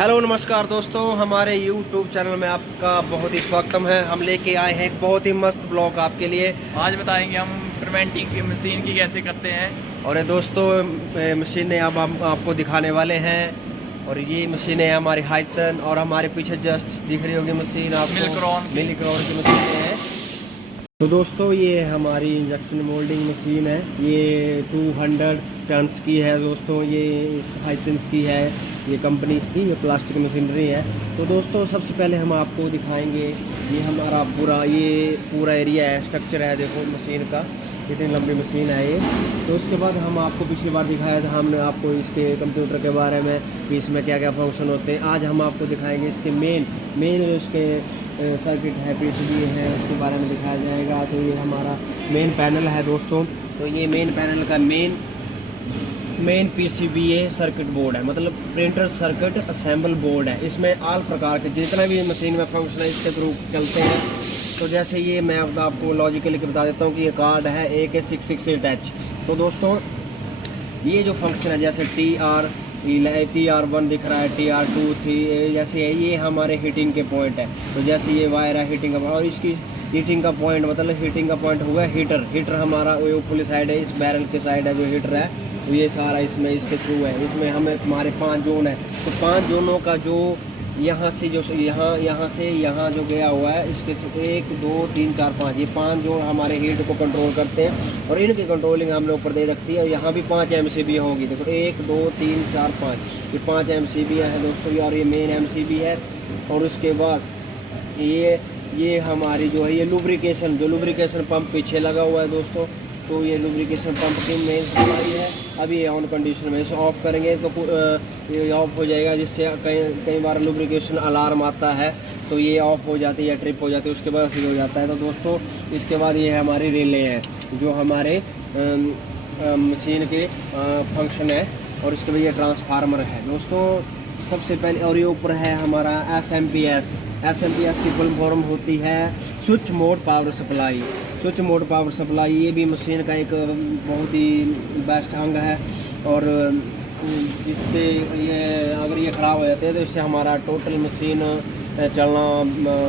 Hello नमस्कार दोस्तों, हमारे YouTube चैनल में आपका बहुत ही स्वागतम है। हम लेके आए हैं एक बहुत ही मस्त ब्लॉग आपके लिए। आज बताएंगे हम प्रिवेंटिंग की मशीन की कैसे करते हैं। और ये दोस्तों मशीनें अब हम आपको दिखाने वाले हैं। और ये मशीनें हैं हमारी हाइटन, और हमारे पीछे जस्ट दिख रही होगी मशीन आपको मिल्क्रॉन की मशीनें हैं। तो दोस्तों ये हमारी इंजेक्शन मोल्डिंग मशीन है। ये 200 टन्स की है दोस्तों। ये हाइटन्स की है, ये कंपनी की, ये प्लास्टिक मशीनरी है। तो दोस्तों सबसे पहले हम आपको दिखाएंगे ये हमारा पूरा एरिया है, स्ट्रक्चर है। देखो मशीन का कितनी लंबी मशीन है ये। तो उसके बाद हम आपको पिछली बार दिखाया था हमने आपको इसके कंप्यूटर के बारे में कि इसमें क्या क्या फंक्शन होते हैं। आज हम आपको दिखाएंगे इसके मेन जो इसके सर्किट है, पीसीबी है, उसके बारे में दिखाया जाएगा। तो ये हमारा मेन पैनल है दोस्तों। तो ये मेन पैनल का मेन पीसीबी सर्किट बोर्ड है, मतलब प्रिंटर सर्किट असेंबल बोर्ड है। इसमें ऑल प्रकार के जितना भी मशीन में फंक्शन है इसके थ्रू चलते हैं। तो जैसे ये मैं आपको लॉजिकली बता देता हूँ कि ये कार्ड है AK668H। तो दोस्तों ये जो फंक्शन है जैसे TR1 दिख रहा है, TR2 3 जैसे है, ये हमारे हीटिंग के पॉइंट है। तो जैसे ये वायर है हीटिंग का, और इसकी हीटिंग का पॉइंट मतलब हीटिंग का पॉइंट होगा हीटर हमारा वो ऊपरी साइड है, इस बैरल के साइड है जो हीटर है। तो ये सारा इसमें इसके थ्रू है। इसमें हमारे 5 जोन है। तो 5 जोनों का जो यहाँ से जो यहाँ से यहाँ जो गया हुआ है इसके 1 2 3 4 5 ये 5 जोन हमारे हीट को कंट्रोल करते हैं। और इनकी कंट्रोलिंग हमने ऊपर दे रखी है। और यहाँ भी 5 MCB होगी। देखो 1 2 3 4 5 ये 5 MCB है दोस्तों। और ये मेन MCB है। और उसके बाद ये हमारी जो है ये लुब्रिकेशन पंप पीछे लगा हुआ है दोस्तों। तो ये लुब्रिकेशन पंप की मेन सप्लाई है। अभी ये ऑन कंडीशन में, इसे ऑफ करेंगे तो ये ऑफ हो जाएगा, जिससे कई बार लुब्रिकेशन अलार्म आता है तो ये ऑफ हो जाती है या ट्रिप हो जाती है, उसके बाद सही हो जाता है। तो दोस्तों इसके बाद ये हमारी रिले हैं जो हमारे मशीन के फंक्शन है। और इसके बाद ये ट्रांसफार्मर है दोस्तों सबसे पहले। और ये ऊपर है हमारा SMPS की फुल फॉर्म होती है स्विच मोड पावर सप्लाई। ये भी मशीन का एक बहुत ही बेस्ट अंग है। और जिससे ये अगर ये ख़राब हो जाते हैं तो इससे हमारा टोटल मशीन चलना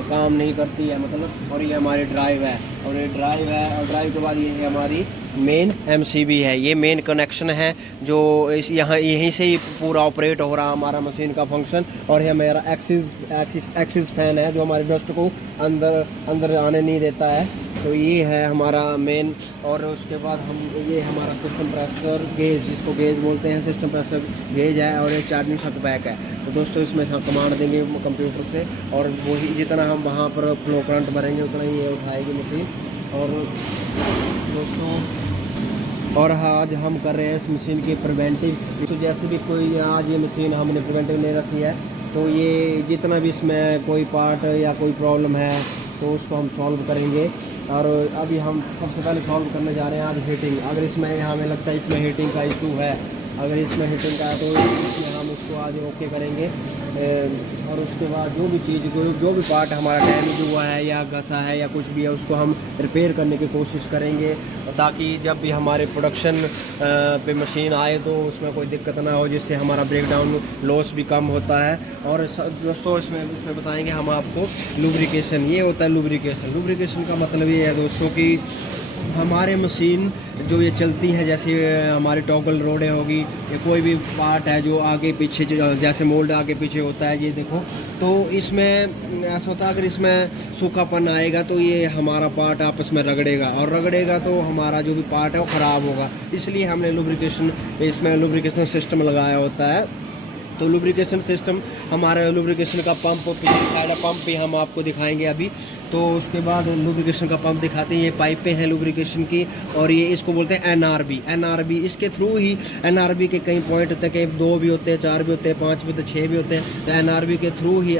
काम नहीं करती है मतलब। और ये हमारी ड्राइव है, और ड्राइव के बाद ये है हमारी मेन MCB है। ये मेन कनेक्शन है जो यहीं से ही पूरा ऑपरेट हो रहा हमारा मशीन का फंक्शन। और ये हमारा एक्सिस फैन है जो हमारे डस्ट को अंदर आने नहीं देता है। तो ये है हमारा मेन। और उसके बाद ये हमारा सिस्टम प्रेशर गेज, जिसको गेज बोलते हैं, सिस्टम प्रेशर गेज है। और ये चार्जिंग सटबैक है। तो दोस्तों इसमें हम कमांड देंगे कंप्यूटर से, और वही जितना हम वहाँ पर फ्लो करंट भरेंगे उतना ही ये उठाएगी मशीन। और दोस्तों आज हम कर रहे हैं इस मशीन की प्रिवेंटिव। तो जैसे भी कोई आज ये मशीन हमने प्रिवेंटिव नहीं रखी है तो ये जितना भी इसमें कोई पार्ट या कोई प्रॉब्लम है तो उसको हम सॉल्व करेंगे। और अभी हम सबसे पहले सॉल्व करने जा रहे हैं आज हीटिंग। अगर इसमें हमें लगता है इसमें हीटिंग का इशू है, अगर इसमें हीटिंग का है तो इसमें हम उसको आज ओके करेंगे। और उसके बाद जो भी चीज़ जो भी पार्ट हमारा डैमेज हुआ है या घसा है या कुछ भी है उसको हम रिपेयर करने की कोशिश करेंगे, ताकि जब भी हमारे प्रोडक्शन पे मशीन आए तो उसमें कोई दिक्कत ना हो, जिससे हमारा ब्रेकडाउन लॉस भी कम होता है। और दोस्तों इसमें बताएंगे हम आपको लुब्रिकेशन। ये होता है लुब्रिकेशन का मतलब ये है दोस्तों कि हमारे मशीन जो ये चलती है, जैसे हमारी टॉगल रोडें होगी या कोई भी पार्ट है जो आगे पीछे जैसे मोल्ड आगे पीछे होता है, ये देखो। तो इसमें ऐसा होता है अगर इसमें सूखापन आएगा तो ये हमारा पार्ट आपस में रगड़ेगा तो हमारा जो भी पार्ट है वो ख़राब होगा। इसलिए हमने इसमें लुब्रिकेशन सिस्टम लगाया होता है। तो लुब्रिकेशन सिस्टम हमारा लुब्रिकेशन का पंप पिछली साइड पंप भी हम आपको दिखाएंगे अभी। तो उसके बाद लुब्रिकेशन का पंप दिखाते हैं। ये पाइपें हैं लुब्रिकेशन की, और ये इसको बोलते हैं NRB। इसके थ्रू ही NRB के कई पॉइंट होते हैं, कई 2 भी होते हैं, 4 भी होते हैं, 5 भी होते हैं, 6 भी होते हैं। तो NRB के थ्रू ही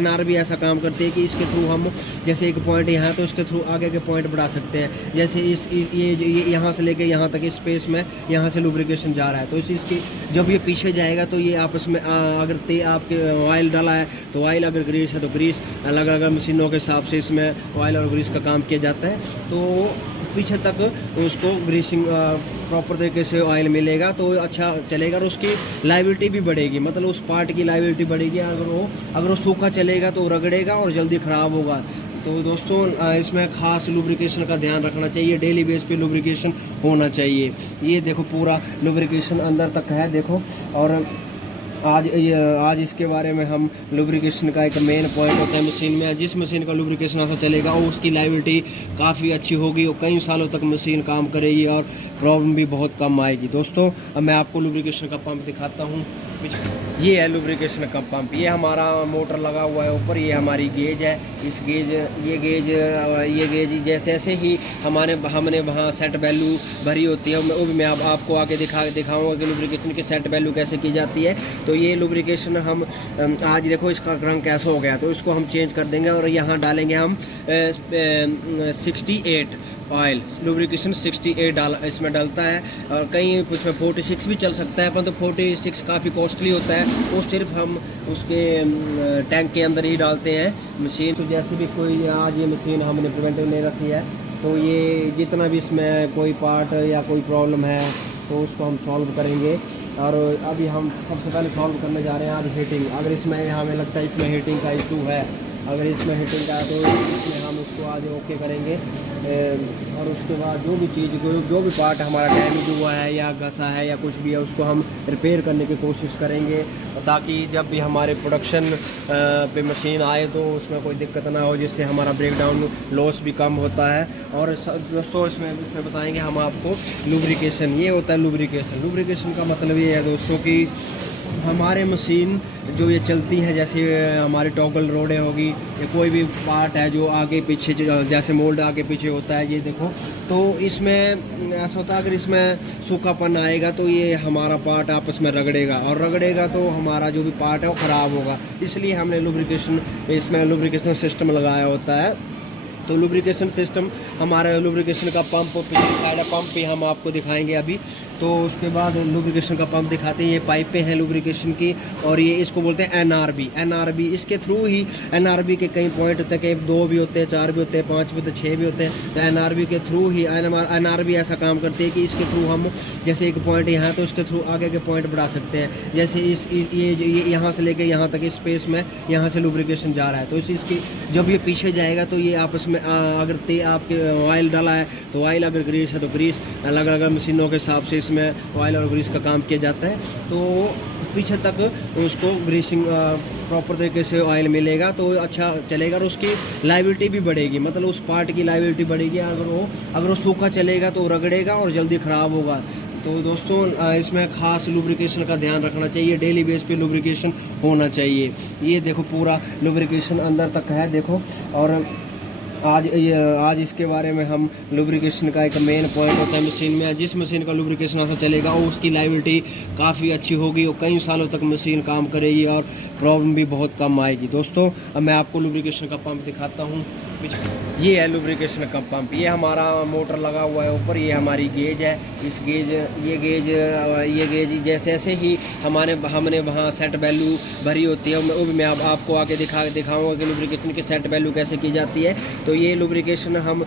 NRB ऐसा काम करती है कि इसके थ्रू हम जैसे एक पॉइंट यहाँ तो इसके थ्रू आगे के पॉइंट बढ़ा सकते हैं। जैसे ये यहाँ से लेके यहाँ तक इस स्पेस में यहाँ से लुब्रिकेशन जा रहा है, तो इस चीज़ की जब ये पीछे जाएगा तो ये आपस में अगर आपके ऑयल डाला है तो ऑयल, अगर ग्रीस है तो ग्रीस, अलग अलग मशीनों के हिसाब से इसमें ऑयल और ग्रीस का काम किया जाता है। तो पीछे तक उसको ग्रीसिंग प्रॉपर तरीके से ऑयल मिलेगा तो अच्छा चलेगा और उसकी लाइबिलिटी भी बढ़ेगी, मतलब उस पार्ट की लाइबिलिटी बढ़ेगी। अगर वो सूखा चलेगा तो रगड़ेगा और जल्दी ख़राब होगा। तो दोस्तों इसमें ख़ास लुब्रिकेशन का ध्यान रखना चाहिए, डेली बेस पे लुब्रिकेशन होना चाहिए। ये देखो पूरा लुब्रिकेशन अंदर तक है देखो। और आज इसके बारे में हम लुब्रिकेशन का एक मेन पॉइंट होता है मशीन में, जिस मशीन का लुब्रिकेशन ऐसा चलेगा और उसकी लाइबिलिटी काफ़ी अच्छी होगी और कई सालों तक मशीन काम करेगी और प्रॉब्लम भी बहुत कम आएगी। दोस्तों अब मैं आपको लुब्रिकेशन का पंप दिखाता हूँ। ये है लुब्रिकेशन का पंप, ये हमारा मोटर लगा हुआ है ऊपर, ये हमारी गेज है। इस गेज ये गेज जैसे ऐसे ही हमने वहाँ सेट वैल्यू भरी होती है, वो भी मैं आपको आगे दिखाऊंगा कि लुब्रिकेशन की सेट वैल्यू कैसे की जाती है। तो ये लुब्रिकेशन हम आज देखो इसका रंग कैसा हो गया, तो इसको हम चेंज कर देंगे और यहाँ डालेंगे हम 68 ऑयल। लुब्रिकेशन 68 इसमें डलता है और कहीं उसमें 46 भी चल सकता है, परंतु 46 काफ़ी कॉस्टली होता है, वो सिर्फ हम उसके टैंक के अंदर ही डालते हैं मशीन। तो जैसे भी कोई आज ये मशीन हमने प्रिवेंटिव नहीं रखी है, तो ये जितना भी इसमें कोई पार्ट या कोई प्रॉब्लम है तो उसको हम सॉल्व करेंगे। और अभी हम सबसे पहले सॉल्व करने जा रहे हैं आज हीटिंग। अगर इसमें हमें लगता है इसमें हीटिंग का इशू है, अगर इसमें हीटिंग का है तो इसमें हम उसको आज ओके करेंगे। और उसके बाद जो भी चीज़ जो भी पार्ट हमारा डैमेज हुआ है या घसा है या कुछ भी है उसको हम रिपेयर करने की कोशिश करेंगे, ताकि जब भी हमारे प्रोडक्शन पे मशीन आए तो उसमें कोई दिक्कत ना हो, जिससे हमारा ब्रेकडाउन लॉस भी कम होता है। और दोस्तों इसमें बताएंगे हम आपको लुब्रिकेशन, ये होता है लुब्रिकेशन। लुब्रिकेशन का मतलब ये है दोस्तों कि हमारे मशीन जो ये चलती हैं, जैसे हमारी टॉगल रोडें होगी या कोई भी पार्ट है जो आगे पीछे जैसे मोल्ड आगे पीछे होता है, ये देखो, तो इसमें ऐसा होता है अगर इसमें सूखापन आएगा तो ये हमारा पार्ट आपस में रगड़ेगा और रगड़ेगा तो हमारा जो भी पार्ट है वो ख़राब होगा। इसलिए हमने इसमें लुब्रिकेशन सिस्टम लगाया होता है। तो लुब्रिकेशन सिस्टम हमारा लुब्रिकेशन का पंप पिछली साइड है, पंप भी हम आपको दिखाएंगे अभी। तो उसके बाद लुब्रिकेशन का पंप दिखाते हैं। ये पाइपें हैं लुब्रिकेशन की और ये इसको बोलते हैं एनआरबी। इसके थ्रू ही एनआरबी के कई पॉइंट होते हैं, कई 2 भी होते हैं, 4 भी होते हैं, 5 भी होते हैं, 6 भी होते हैं। तो एनआरबी के थ्रू ही एनआरबी ऐसा काम करती है कि इसके थ्रू हम जैसे एक पॉइंट यहाँ है तो इसके थ्रू आगे के पॉइंट बढ़ा सकते हैं। जैसे ये यहाँ से लेके यहाँ तक इस स्पेस में यहाँ से लुब्रिकेशन जा रहा है, तो इसकी जब ये पीछे जाएगा तो ये आपस में अगर आपके ऑयल डाला है तो ऑयल, अगर ग्रीस है तो ग्रीस, अलग अलग मशीनों के हिसाब से इसमें ऑयल और ग्रीस का काम किया जाता है। तो पीछे तक उसको ग्रीसिंग प्रॉपर तरीके से ऑयल मिलेगा तो अच्छा चलेगा और उसकी लाइबिलिटी भी बढ़ेगी, मतलब उस पार्ट की लाइबिलिटी बढ़ेगी। अगर वो सूखा चलेगा तो रगड़ेगा और जल्दी ख़राब होगा। तो दोस्तों इसमें ख़ास लुब्रिकेशन का ध्यान रखना चाहिए, डेली बेस पे लुब्रिकेशन होना चाहिए। ये देखो पूरा लुब्रिकेशन अंदर तक है देखो। और आज इसके बारे में हम लुब्रिकेशन का एक मेन पॉइंट होता है मशीन में, जिस मशीन का लुब्रिकेशन ऐसा चलेगा और उसकी लाइबिलिटी काफ़ी अच्छी होगी और कई सालों तक मशीन काम करेगी और प्रॉब्लम भी बहुत कम आएगी। दोस्तों अब मैं आपको लुब्रिकेशन का पंप दिखाता हूँ। ये है लुब्रिकेशन का पंप, ये हमारा मोटर लगा हुआ है ऊपर, ये हमारी गेज है। इस ये गेज जैसे ऐसे ही हमने वहाँ सेट वैल्यू भरी होती है, वो भी मैं आपको आगे दिखाऊंगा कि लुब्रिकेशन की सेट वैल्यू कैसे की जाती है। तो ये लुब्रिकेशन हम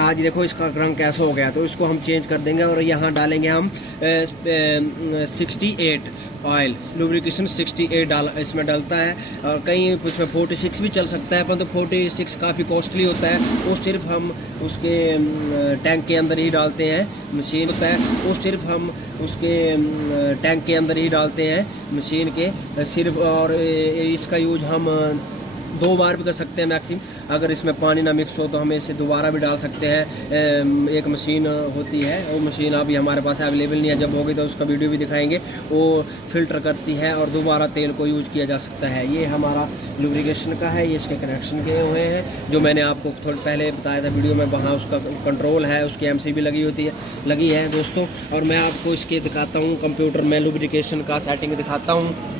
आज देखो इसका रंग कैसा हो गया, तो इसको हम चेंज कर देंगे और यहाँ डालेंगे हम 68 ऑयल। लुब्रिकेशन 68 इसमें डलता है और कहीं उसमें 46 भी चल सकता है, परंतु 46 काफ़ी कॉस्टली होता है, वो सिर्फ हम उसके टैंक के अंदर ही डालते हैं मशीन होता है, वो सिर्फ हम उसके टैंक के अंदर ही डालते हैं मशीन के सिर्फ। और इसका यूज हम 2 बार भी कर सकते हैं मैक्सिमम। अगर इसमें पानी ना मिक्स हो तो हम इसे दोबारा भी डाल सकते हैं। एक मशीन होती है, वो मशीन अभी हमारे पास अवेलेबल नहीं है, जब होगी तो उसका वीडियो भी दिखाएंगे। वो फिल्टर करती है और दोबारा तेल को यूज किया जा सकता है। ये हमारा लुब्रिकेशन का है, ये इसके कनेक्शन किए हुए हैं जो मैंने आपको थोड़ी पहले बताया था वीडियो में। वहाँ उसका कंट्रोल है, उसकी MCB लगी है दोस्तों। और मैं आपको इसके दिखाता हूँ कंप्यूटर में लुब्रिकेशन का सेटिंग दिखाता हूँ।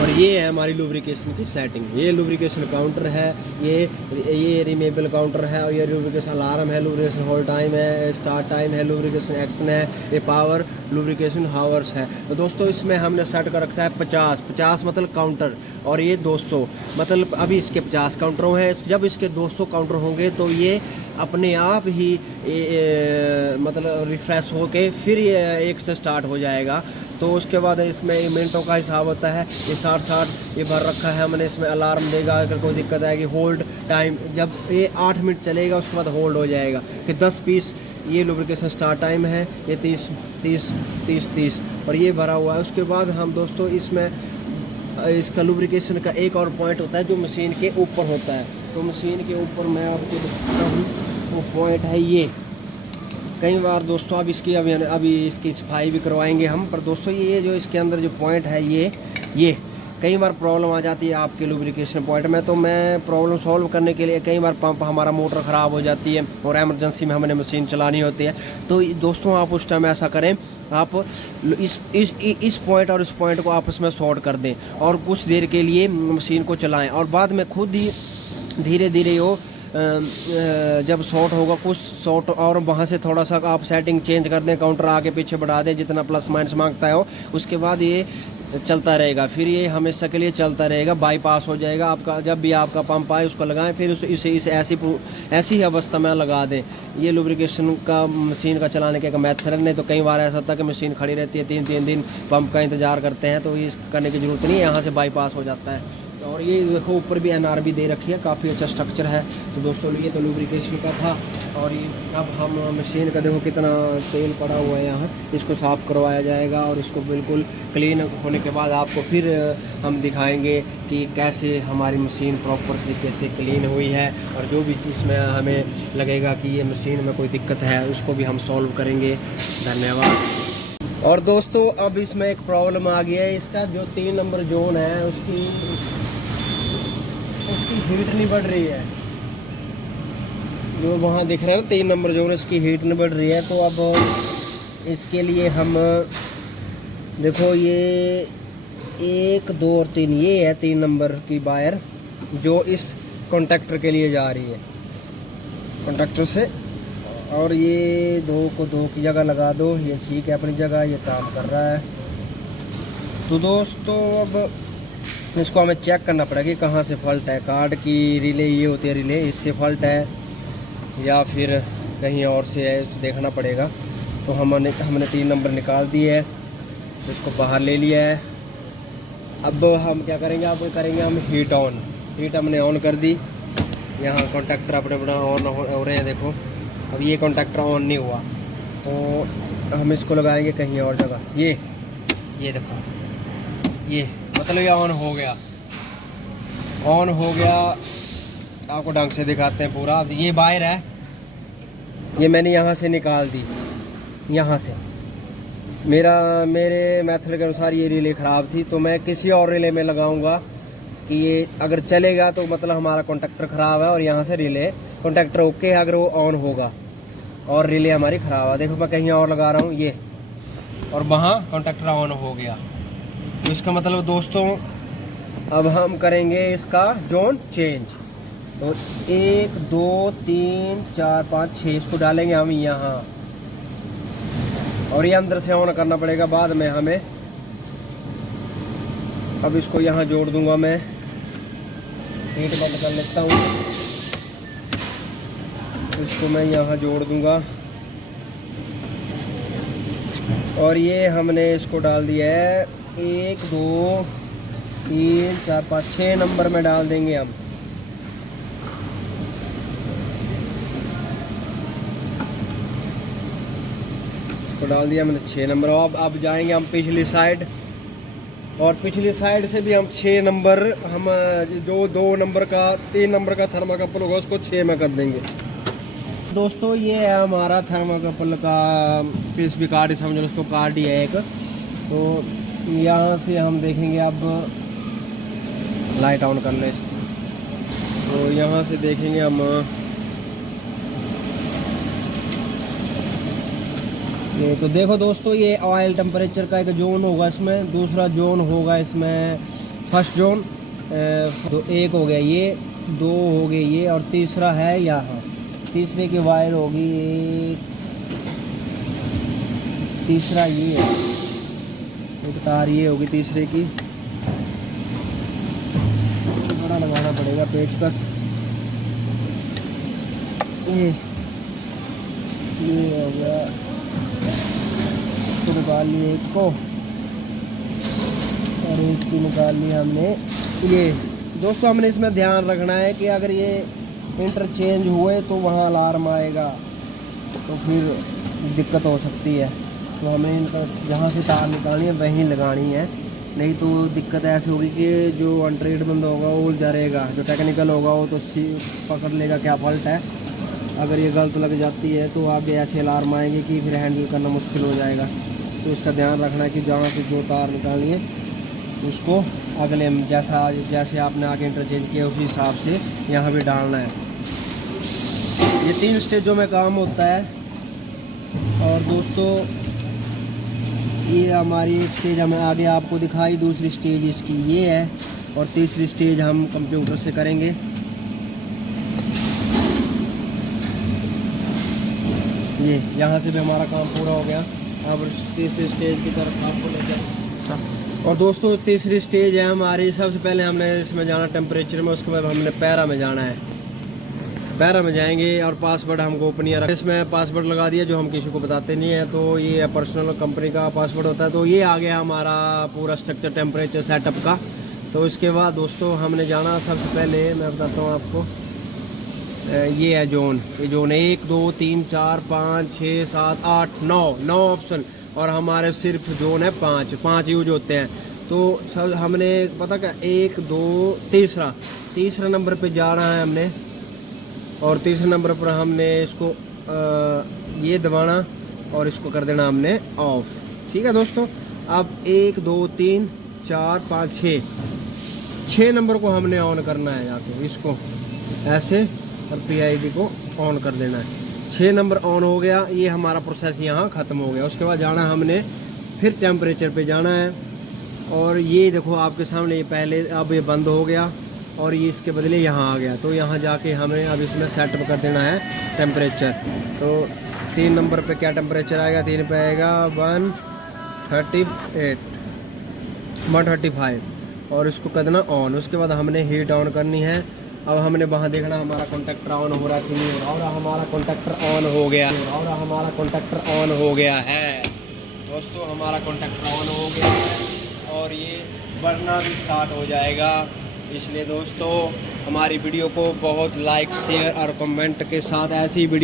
और ये है हमारी लुब्रिकेशन की सेटिंग। ये लुब्रिकेशन काउंटर है, ये रिमेबल काउंटर है, और ये लुब्रिकेशन अलार्म है, लुब्रिकेशन होल्ड टाइम है, स्टार्ट टाइम है, लुब्रिकेशन एक्शन है, ये पावर लुब्रिकेशन हावर्स है। तो दोस्तों इसमें हमने सेट कर रखा है 50 मतलब काउंटर, और ये 200 मतलब अभी इसके 50 काउंटर हैं। जब इसके 200 काउंटर होंगे तो ये अपने आप ही मतलब रिफ़्रेश होके फिर ये 1 से स्टार्ट हो जाएगा। तो उसके बाद इसमें मिनटों का हिसाब होता है। ये 60 ये भर रखा है हमने। इसमें अलार्म देगा अगर कोई दिक्कत आएगी। होल्ड टाइम जब ये 8 मिनट चलेगा उसके बाद होल्ड हो जाएगा। फिर 10 पीस ये लुब्रिकेशन स्टार्ट टाइम है। ये 30 और ये भरा हुआ है। उसके बाद हम दोस्तों इसमें इसका लुब्रिकेशन का एक और पॉइंट होता है जो मशीन के ऊपर होता है। तो मशीन के ऊपर मैं आपको दिखाता हूँ, वो पॉइंट है ये। कई बार दोस्तों अब इसकी अभी इसकी सफाई भी करवाएंगे हम। पर दोस्तों ये जो इसके अंदर जो पॉइंट है ये कई बार प्रॉब्लम आ जाती है आपके लुब्रिकेशन पॉइंट में। तो मैं प्रॉब्लम सॉल्व करने के लिए कई बार पंप हमारा मोटर ख़राब हो जाती है और एमरजेंसी में हमने मशीन चलानी होती है। तो दोस्तों आप उस टाइम ऐसा करें, आप इस पॉइंट और इस पॉइंट को आपस में शॉर्ट कर दें और कुछ देर के लिए मशीन को चलाएं और बाद में खुद ही धीरे धीरे वो जब शॉर्ट होगा कुछ शॉर्ट और वहाँ से थोड़ा सा आप सेटिंग चेंज कर दें, काउंटर आगे पीछे बढ़ा दें जितना प्लस माइनस मांगता है हो। उसके बाद ये चलता रहेगा, फिर ये हमेशा के लिए चलता रहेगा, बाईपास हो जाएगा आपका। जब भी आपका पंप आए उसको लगाएं, फिर इसे ऐसी ही अवस्था में लगा दें। ये लुब्रिकेशन का मशीन का चलाने का मेथड नहीं तो कई बार ऐसा होता है कि मशीन खड़ी रहती है 3 दिन पंप का इंतज़ार करते हैं, तो ये करने की ज़रूरत नहीं है, यहाँ से बाईपास हो जाता है। और ये देखो ऊपर भी NRB दे रखी है, काफ़ी अच्छा स्ट्रक्चर है। तो दोस्तों ये तो लुब्रिकेशन का था। और ये अब हम मशीन का देखो कितना तेल पड़ा हुआ है यहाँ, इसको साफ़ करवाया जाएगा और इसको बिल्कुल क्लीन होने के बाद आपको फिर हम दिखाएंगे कि कैसे हमारी मशीन प्रॉपर तरीके से क्लीन हुई है। और जो भी इसमें हमें लगेगा कि ये मशीन में कोई दिक्कत है उसको भी हम सॉल्व करेंगे। धन्यवाद। और दोस्तों अब इसमें एक प्रॉब्लम आ गया है, इसका जो 3 नंबर जोन है उसकी हीट नहीं बढ़ रही है। जो वहाँ दिख रहा है ना 3 नंबर जोन, इसकी हीट नहीं बढ़ रही है। तो अब इसके लिए हम देखो ये 1 2 और 3 ये है 3 नंबर की वायर जो इस कॉन्टैक्टर के लिए जा रही है कॉन्टैक्टर से। और ये 2 को 2 की जगह लगा दो, ये ठीक है अपनी जगह, ये काम कर रहा है। तो दोस्तों अब इसको हमें चेक करना पड़ेगा कि कहाँ से फॉल्ट है। कार्ड की रिले ये होती है, रिले इससे फॉल्ट है या फिर कहीं और से है, तो देखना पड़ेगा। तो हमने 3 नंबर निकाल दिए है, तो इसको बाहर ले लिया है। अब हम क्या करेंगे, अब करेंगे हम हीट ऑन। हीट हमने ऑन कर दी। यहाँ कॉन्टैक्टर अपने अपना ऑन हो रहे हैं, देखो अब ये कॉन्टैक्टर ऑन नहीं हुआ तो हम इसको लगाएंगे कहीं और जगह। ये देखो ये मतलब ये ऑन हो गया, ऑन हो गया। आपको ढंग से दिखाते हैं पूरा। ये वायर है, ये मैंने यहाँ से निकाल दी, यहाँ से मेरे मेथड के अनुसार ये रिले ख़राब थी, तो मैं किसी और रिले में लगाऊंगा कि ये अगर चलेगा तो मतलब हमारा कॉन्टैक्टर ख़राब है। और यहाँ से रिले कॉन्टैक्टर ओके है अगर वो ऑन होगा, और रिले हमारी ख़राब है। देखो मैं कहीं और लगा रहा हूँ ये, और वहाँ कॉन्टैक्टर ऑन हो गया। तो इसका मतलब दोस्तों अब हम करेंगे इसका जोन चेंज। तो 1 2 3 4 5 6 इसको डालेंगे हम यहाँ, और ये अंदर से ऑन करना पड़ेगा बाद में हमें। अब इसको यहाँ जोड़ दूंगा मैं, हीट बंद कर लेता हूँ, इसको मैं यहाँ जोड़ दूंगा। और ये हमने इसको डाल दिया है 1 2 3 4 5 6 नंबर में डाल देंगे हम। इसको डाल दिया मैंने 6 नंबर। अब जाएंगे हम पिछली साइड, और पिछली साइड से भी हम 6 नंबर, हम जो 2 नंबर का 3 नंबर का थर्माकपल होगा उसको 6 में कर देंगे। दोस्तों ये है हमारा थर्माकपल का पीस भी कार्ड, समझो उसको कार्ड ही है एक। तो यहाँ से हम देखेंगे, अब लाइट ऑन कर लें। तो यहाँ से देखेंगे हम, ये तो देखो दोस्तों ये ऑयल टेम्परेचर का एक जोन होगा इसमें, दूसरा जोन होगा इसमें फर्स्ट जोन। तो 1 हो गया ये, 2 हो गए ये, और तीसरा है यहाँ, तीसरे की वायर होगी एक, तीसरा ये है, एक तार ये होगी तीसरे की। बड़ा लगाना पड़ेगा पेचकस। ये ये हो गया, इसको निकाल लिए एक को, और इसकी निकाल ली हमने ये। दोस्तों हमने इसमें ध्यान रखना है कि अगर ये इंटरचेंज हुए तो वहाँ अलार्म आएगा, तो फिर दिक्कत हो सकती है। तो हमें इनका जहाँ से तार निकालनी है वहीं लगानी है, नहीं तो दिक्कत ऐसी होगी कि जो अनट्रेड बंदा होगा वो उलझा रहेगा, जो टेक्निकल होगा वो तो पकड़ लेगा क्या फॉल्ट है। अगर ये गलत लग जाती है तो आगे ऐसे अलार्म आएंगे कि फिर हैंडल करना मुश्किल हो जाएगा। तो इसका ध्यान रखना है कि जहाँ से जो तार निकालनी है उसको अगले जैसे आपने आगे इंटरचेंज किया उसी हिसाब से यहाँ भी डालना है। ये 3 स्टेजों में काम होता है। और दोस्तों ये हमारी एक स्टेज हमें आगे आपको दिखाई, दूसरी स्टेज इसकी ये है, और तीसरी स्टेज हम कंप्यूटर से करेंगे। ये यहाँ से भी हमारा काम पूरा हो गया। अब तीसरी स्टेज की तरफ आपको ले जाए। और दोस्तों तीसरी स्टेज है हमारी, सबसे पहले हमने इसमें जाना टेम्परेचर में, उसके बाद हमने पैरा में जाना है। पैरा में जाएंगे और पासवर्ड हम गोपनीय रख, इसमें पासवर्ड लगा दिया जो हम किसी को बताते नहीं है, तो ये पर्सनल कंपनी का पासवर्ड होता है। तो ये आ गया हमारा पूरा स्ट्रक्चर टेम्परेचर सेटअप का। तो इसके बाद दोस्तों हमने जाना, सबसे पहले मैं बताता हूँ आपको, ये है जोन। ये जोन 1 2 3 4 5 6 7 8 9 ऑप्शन, और हमारे सिर्फ जोन है 5 यूज होते हैं। तो सब हमने पता क्या 1 2 तीसरा नंबर पे जाना है हमने, और तीसरे नंबर पर हमने इसको ये दबाना और इसको कर देना हमने ऑफ। ठीक है दोस्तों। अब 1 2 3 4 5 6 नंबर को हमने ऑन करना है, जाके इसको ऐसे और PID को ऑन कर देना है। 6 नंबर ऑन हो गया, ये हमारा प्रोसेस यहाँ ख़त्म हो गया। उसके बाद जाना हमने फिर टेम्परेचर पे जाना है, और ये देखो आपके सामने ये पहले अब ये बंद हो गया और ये इसके बदले यहाँ आ गया। तो यहाँ जाके हमें अब इसमें सेटअप कर देना है टेम्परेचर। तो 3 नंबर पे क्या टेम्परेचर आएगा, 3 पे आएगा 135, और इसको कर देना ऑन। उसके बाद हमने हीट ऑन करनी है। अब हमने वहाँ देखना हमारा कॉन्टैक्टर ऑन हो रहा है कि नहीं हो रहा, और हमारा कॉन्टैक्टर ऑन हो गया है दोस्तों, हमारा कॉन्टैक्टर ऑन हो गया है और ये बढ़ना भी स्टार्ट हो जाएगा। इसलिए दोस्तों हमारी वीडियो को बहुत लाइक शेयर और कमेंट के साथ ऐसी वीडियो